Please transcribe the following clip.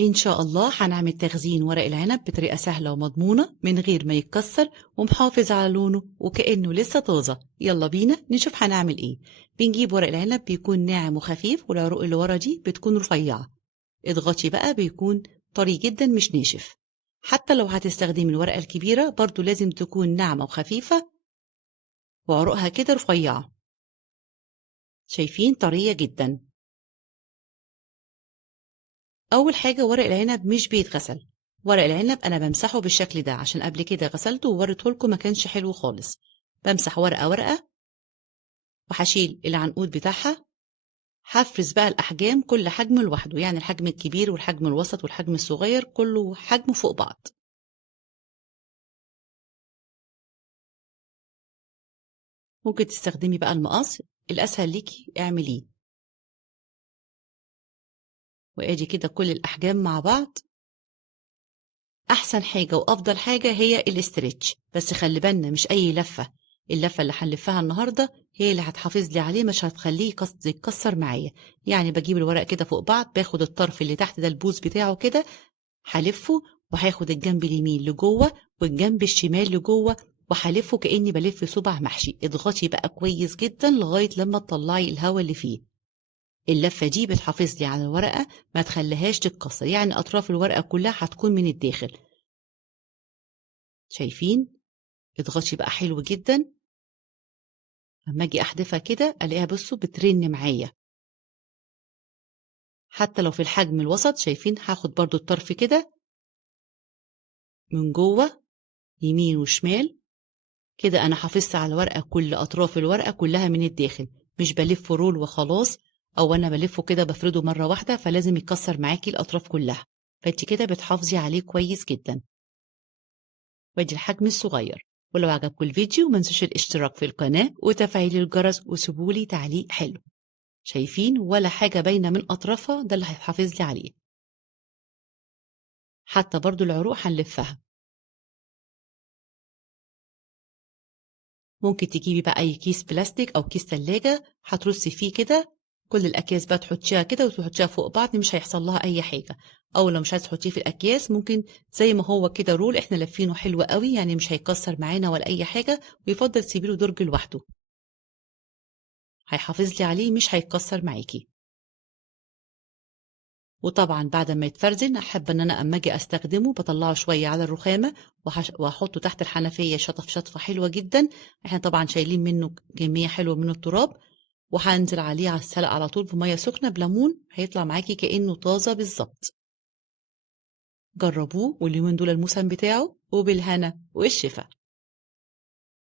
إن شاء الله هنعمل تخزين ورق العنب بطريقة سهلة ومضمونة من غير ما يتكسر ومحافظ على لونه وكأنه لسه طازة. يلا بينا نشوف هنعمل إيه. بنجيب ورق العنب بيكون ناعم وخفيف والعروق اللي ورا دي بتكون رفيعة. اضغطي بقى بيكون طري جدا مش ناشف. حتى لو هتستخدمي الورقة الكبيرة برضو لازم تكون ناعمة وخفيفة وعروقها كده رفيعة. شايفين طرية جدا. أول حاجة ورق العنب مش بيتغسل. ورق العنب أنا بمسحه بالشكل ده عشان قبل كده غسلته ووريته لكم ما كانش حلو خالص. بمسح ورقة ورقة وهشيل العنقود بتاعها. هفرز بقى الأحجام كل حجم لوحده، يعني الحجم الكبير والحجم الوسط والحجم الصغير كله حجمه فوق بعض. ممكن تستخدمي بقى المقص الأسهل ليكي اعمليه. وادي كده كل الأحجام مع بعض. أحسن حاجة وأفضل حاجة هي الاسترتش، بس خلي بالنا مش أي لفة. اللفة اللي هنلفها النهاردة هي اللي هتحافظ لي عليه، مش هتخليه يتكسر معايا. يعني بجيب الورق كده فوق بعض، باخد الطرف اللي تحت ده البوز بتاعه كده هلفه، وهاخد الجنب اليمين لجوه والجنب الشمال لجوه وهلفه كأني بلف صبع محشي. اضغطي بقى كويس جدا لغاية لما تطلعي الهواء اللي فيه. اللفة دي بتحافظ لي على الورقة ما تخليهاش تتكسر، يعني أطراف الورقة كلها هتكون من الداخل. شايفين؟ اضغطي بقى حلو جدا. لما اجي احدفها كده الاقيها بصوا بترن معايا. حتى لو في الحجم الوسط شايفين هاخد برضو الطرف كده من جوه يمين وشمال كده. انا حافظت على الورقة، كل اطراف الورقة كلها من الداخل، مش بلف رول وخلاص، او انا بلفه كده بفرده مرة واحدة فلازم يكسر معاكي الاطراف كلها. فانت كده بتحافظي عليه كويس جدا. وادي الحجم الصغير. ولو عجبكم الفيديو منسوش الاشتراك في القناة وتفعيل الجرس وسيبولي تعليق حلو. شايفين ولا حاجة باينة من أطرافها، ده اللي هيحافظ لي عليه. حتى برضو العروق هنلفها. ممكن تجيبي بقى أي كيس بلاستيك أو كيس تلاجة هترصي فيه كده كل الأكياس بقى، تحطيها كده وتحطيها فوق بعض مش هيحصل لها أي حاجة. أو لو مش عايز تحطيه في الأكياس ممكن زي ما هو كده رول، احنا لفينه حلو قوي يعني مش هيكسر معانا ولا أي حاجة، ويفضل تسيبيله درج لوحده هيحافظ لي عليه مش هيتكسر معاكي. وطبعا بعد ما يتفرزن احب ان انا اما اجي استخدمه بطلعه شويه على الرخامه واحطه تحت الحنفيه شطف شطفه حلوه جدا. احنا طبعا شايلين منه كميه حلوه من التراب، وهنزل عليه على السلق على طول بميه سخنه بليمون، هيطلع معاكي كانه طازه بالظبط. جربوه واليومين دول الموسم بتاعه، وبالهنا والشفا.